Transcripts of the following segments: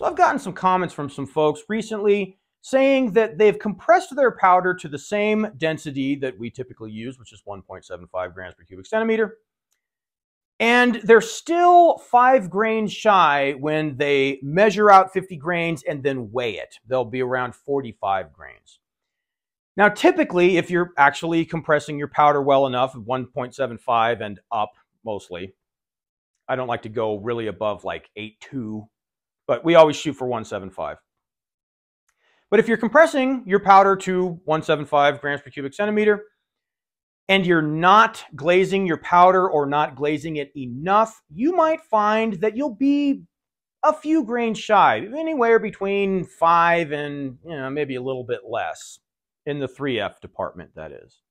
So I've gotten some comments from some folks recently saying that they've compressed their powder to the same density that we typically use, which is 1.75 grams per cubic centimeter. And they're still 5 grains shy when they measure out 50 grains and then weigh it. They'll be around 45 grains. Now, typically, if you're actually compressing your powder well enough, 1.75 and up mostly, I don't like to go really above like 8.2, but we always shoot for 1.75. But if you're compressing your powder to 1.75 grams per cubic centimeter, and you're not glazing your powder or not glazing it enough, you might find that you'll be a few grains shy, anywhere between 5 and maybe a little bit less in the 3F department, that is.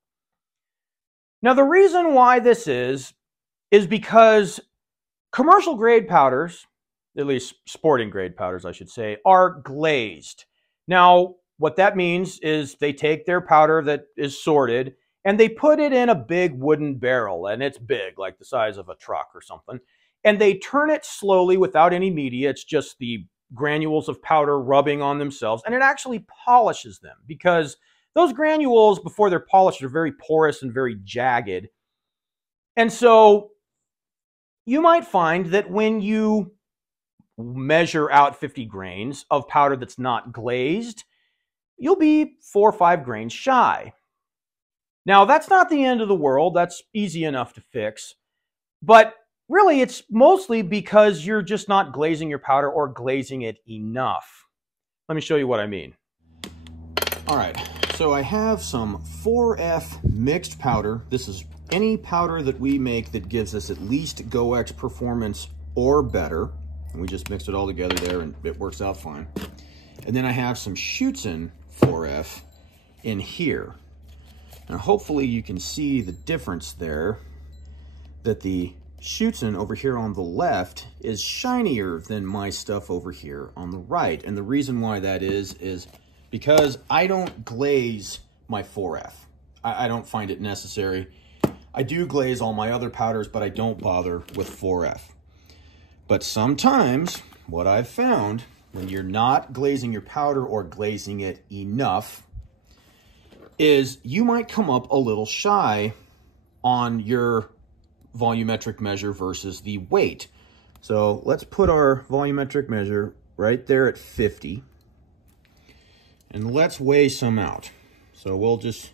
Now, the reason why this is because commercial grade powders, at least sporting grade powders, I should say, are glazed. Now, what that means is they take their powder that is sorted and they put it in a big wooden barrel, and it's big, like the size of a truck or something, and they turn it slowly without any media. It's just the granules of powder rubbing on themselves, and it actually polishes them because those granules, before they're polished, are very porous and very jagged. And so you might find that when you measure out 50 grains of powder that's not glazed, you'll be 4 or 5 grains shy. Now, that's not the end of the world. That's easy enough to fix. But really, it's mostly because you're just not glazing your powder or glazing it enough. Let me show you what I mean. All right, so I have some 4F mixed powder. This is any powder that we make that gives us at least GoEx performance or better. And we just mixed it all together there, and it works out fine. And then I have some Schutzen 4F in here. Now, hopefully you can see the difference there, that the Schutzen over here on the left is shinier than my stuff over here on the right. And the reason why that is because I don't glaze my 4F. I don't find it necessary. I do glaze all my other powders, but I don't bother with 4F. But sometimes what I've found, when you're not glazing your powder or glazing it enough, is you might come up a little shy on your volumetric measure versus the weight. So let's put our volumetric measure right there at 50. And let's weigh some out. So we'll just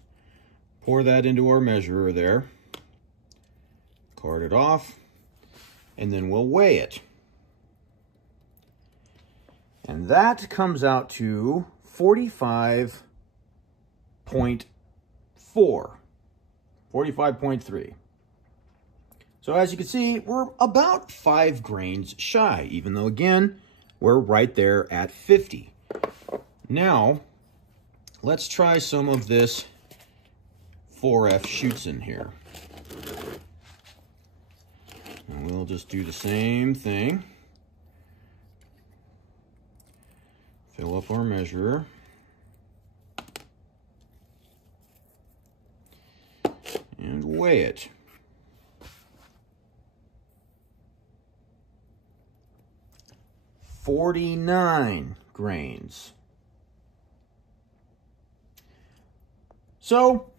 pour that into our measurer there, card it off, and then we'll weigh it. And that comes out to 45.3. So as you can see, we're about 5 grains shy, even though, again, we're right there at 50. Now, let's try some of this 4F Schutzen here. And we'll just do the same thing. Fill up our measurer. And weigh it. $49 grains. So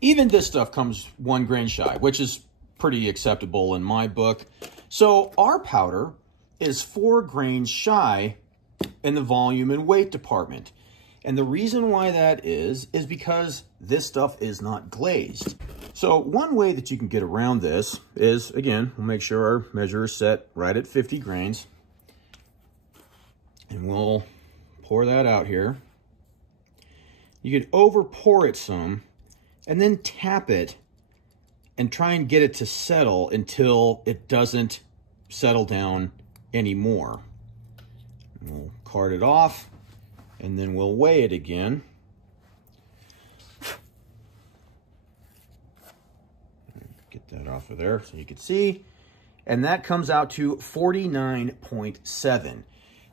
even this stuff comes 1 grain shy, which is pretty acceptable in my book. So our powder is 4 grains shy in the volume and weight department. And the reason why that is because this stuff is not glazed. So one way that you can get around this is, again, we'll make sure our measure is set right at 50 grains. And we'll pour that out here. You could over pour it some and then tap it and try and get it to settle until it doesn't settle down anymore. We'll card it off, and then we'll weigh it again. Get that off of there so you can see. And that comes out to 49.7.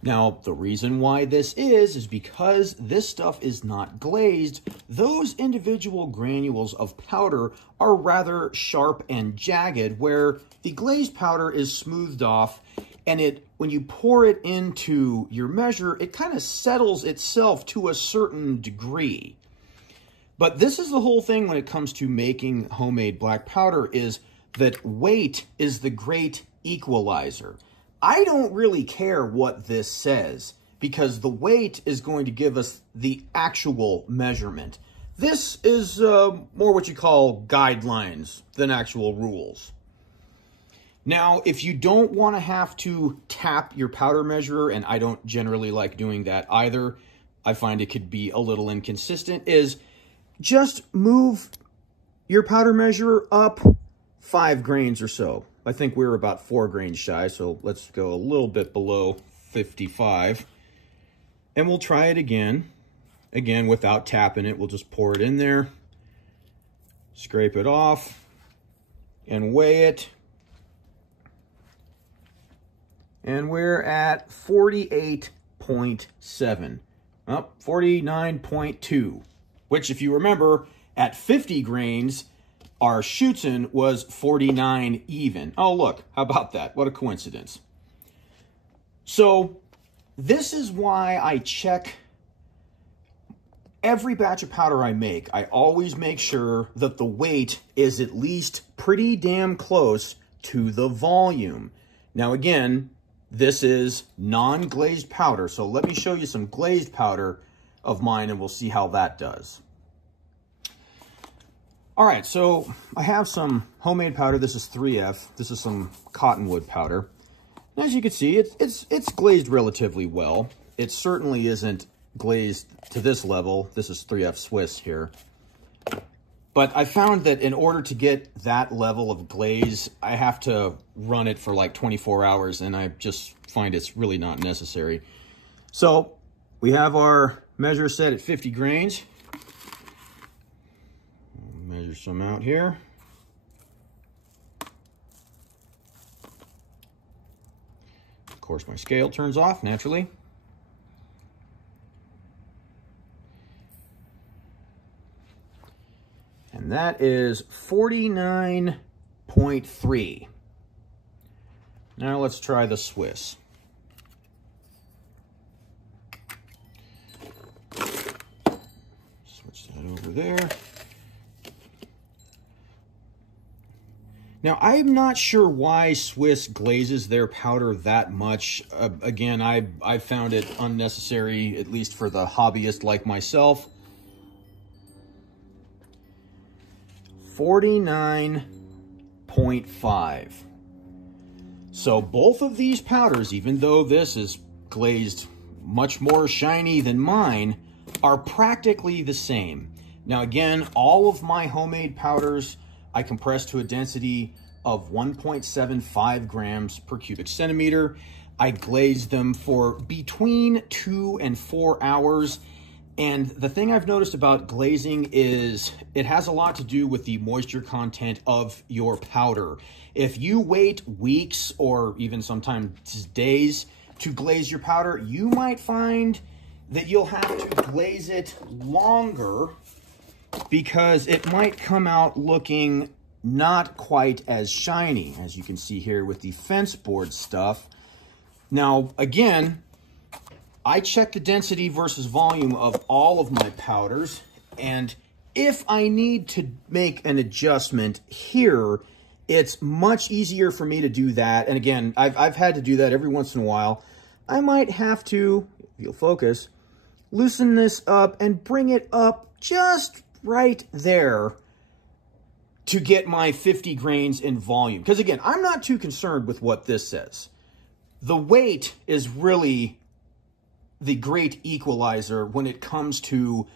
Now, the reason why this is because this stuff is not glazed. Those individual granules of powder are rather sharp and jagged, where the glazed powder is smoothed off And when you pour it into your measure, it kind of settles itself to a certain degree. But this is the whole thing when it comes to making homemade black powder, is that weight is the great equalizer. I don't really care what this says, because the weight is going to give us the actual measurement. This is more what you call guidelines than actual rules. Now, if you don't want to have to tap your powder measurer, and I don't generally like doing that either, I find it could be a little inconsistent, is just move your powder measurer up 5 grains or so. I think we're about 4 grains shy, so let's go a little bit below 55. And we'll try it again. Again, without tapping it, we'll just pour it in there, scrape it off, and weigh it. And we're at 48.7. Well, 49.2. Which, if you remember, at 50 grains, our Schutzen was 49 even. Oh, look, how about that? What a coincidence. So, this is why I check every batch of powder I make. I always make sure that the weight is at least pretty damn close to the volume. Now, again, this is non-glazed powder, so let me show you some glazed powder of mine, and we'll see how that does. All right, so I have some homemade powder. This is 3F. This is some cottonwood powder. And as you can see, it's glazed relatively well. It certainly isn't glazed to this level. This is 3F Swiss here. But I found that in order to get that level of glaze, I have to run it for like 24 hours, and I just find it's really not necessary. So we have our measure set at 50 grains. Measure some out here. Of course, my scale turns off naturally. And that is 49.3. Now let's try the Swiss. Switch that over there. Now, I'm not sure why Swiss glazes their powder that much. Again, I found it unnecessary, at least for the hobbyist like myself. 49.5. So both of these powders, even though this is glazed much more shiny than mine, are practically the same. Now again, all of my homemade powders I compress to a density of 1.75 grams per cubic centimeter. I glaze them for between 2 and 4 hours. And the thing I've noticed about glazing is it has a lot to do with the moisture content of your powder. If you wait weeks or even sometimes days to glaze your powder, you might find that you'll have to glaze it longer because it might come out looking not quite as shiny, as you can see here with the fence board stuff. Now, again, I check the density versus volume of all of my powders, and if I need to make an adjustment here, it's much easier for me to do that. And again, I've had to do that every once in a while. I might have to, if you'll focus, loosen this up and bring it up just right there to get my 50 grains in volume. Because again, I'm not too concerned with what this says. The weight is really the great equalizer when it comes to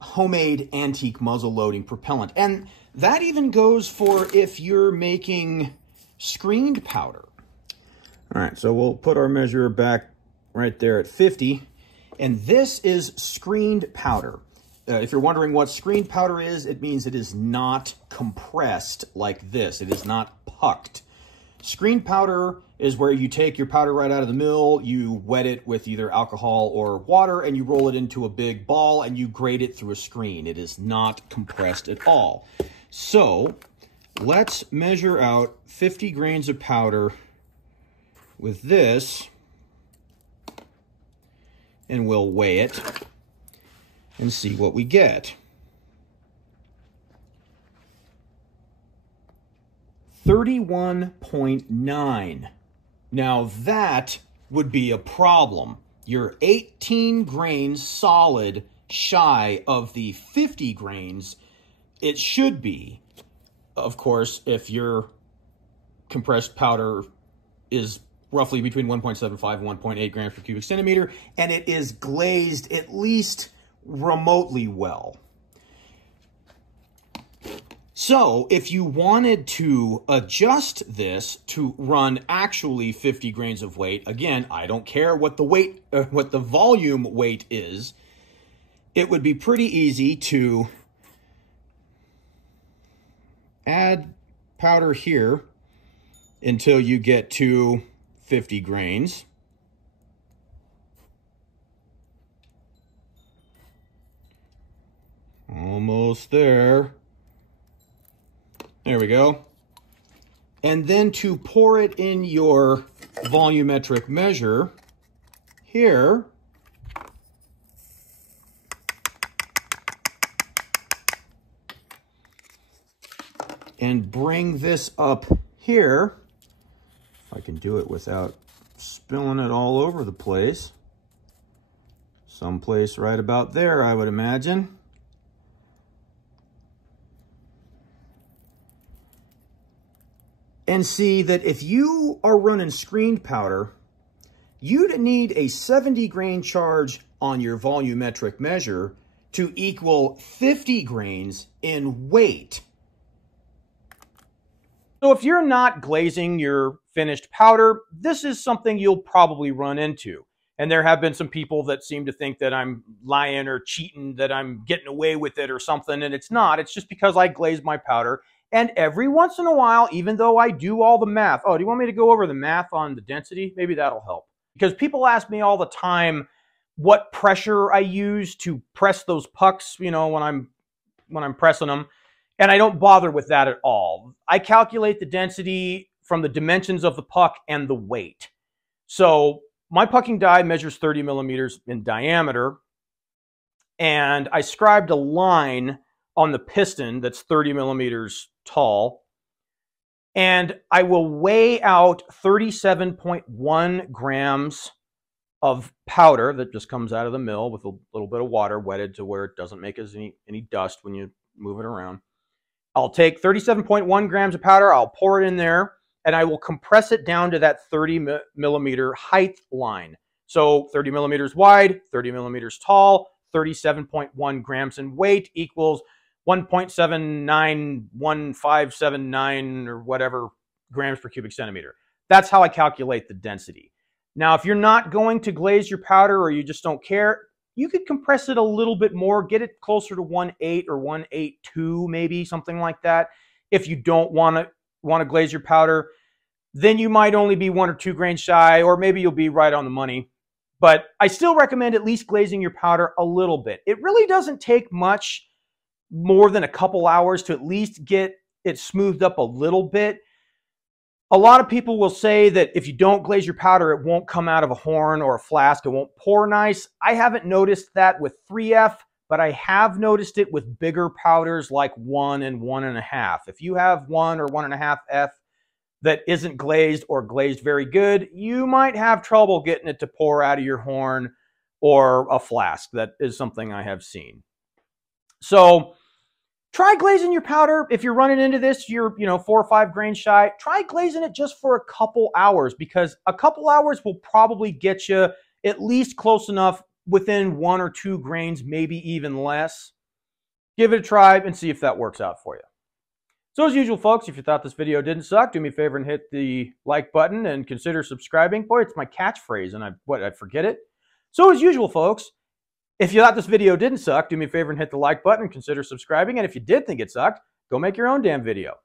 homemade antique muzzle loading propellant. And that even goes for if you're making screened powder. All right, so we'll put our measure back right there at 50. And this is screened powder. If you're wondering what screened powder is, it means it is not compressed like this. It is not pucked. Screened powder is where you take your powder right out of the mill, you wet it with either alcohol or water, and you roll it into a big ball, and you grate it through a screen. It is not compressed at all. So let's measure out 50 grains of powder with this, and we'll weigh it and see what we get. 31.9. Now that would be a problem. You're 18 grains solid shy of the 50 grains it should be. Of course, if your compressed powder is roughly between 1.75 and 1.8 grams per cubic centimeter, and it is glazed at least remotely well. So if you wanted to adjust this to run actually 50 grains of weight, again, I don't care what the weight, what the volume weight is, it would be pretty easy to add powder here until you get to 50 grains. Almost there. There we go. And then to pour it in your volumetric measure here, and bring this up here. If I can do it without spilling it all over the place. Someplace right about there, I would imagine. And see that if you are running screened powder, you'd need a 70 grain charge on your volumetric measure to equal 50 grains in weight. So if you're not glazing your finished powder, this is something you'll probably run into. And there have been some people that seem to think that I'm lying or cheating, that I'm getting away with it or something, and it's not. It's just because I glaze my powder. And every once in a while, even though I do all the math, oh, do you want me to go over the math on the density? Maybe that'll help. Because people ask me all the time what pressure I use to press those pucks, you know, when I'm pressing them. And I don't bother with that at all. I calculate the density from the dimensions of the puck and the weight. So my pucking die measures 30 millimeters in diameter. And I scribed a line on the piston that's 30 millimeters tall. And I will weigh out 37.1 grams of powder that just comes out of the mill with a little bit of water wetted to where it doesn't make any dust when you move it around. I'll take 37.1 grams of powder, I'll pour it in there, and I will compress it down to that 30 millimeter height line. So 30 millimeters wide, 30 millimeters tall, 37.1 grams in weight equals 1.791579 or whatever grams per cubic centimeter. That's how I calculate the density. Now, if you're not going to glaze your powder or you just don't care, you could compress it a little bit more, get it closer to 1.8 or 1.82, maybe something like that. If you don't want to glaze your powder, then you might only be 1 or 2 grains shy, or maybe you'll be right on the money. But I still recommend at least glazing your powder a little bit. It really doesn't take much more than a couple hours to at least get it smoothed up a little bit. A lot of people will say that if you don't glaze your powder, it won't come out of a horn or a flask. It won't pour nice. I haven't noticed that with 3F, but I have noticed it with bigger powders like 1 and 1.5. If you have 1 or 1.5 F that isn't glazed or glazed very good, you might have trouble getting it to pour out of your horn or a flask. That is something I have seen. So try glazing your powder. If you're running into this, you're 4 or 5 grains shy, try glazing it just for a couple hours, because a couple hours will probably get you at least close enough within 1 or 2 grains, maybe even less. Give it a try and see if that works out for you. So as usual, folks, if you thought this video didn't suck, do me a favor and hit the like button and consider subscribing. Boy, it's my catchphrase and I forget it. So as usual, folks, if you thought this video didn't suck, do me a favor and hit the like button and consider subscribing. And if you did think it sucked, go make your own damn video.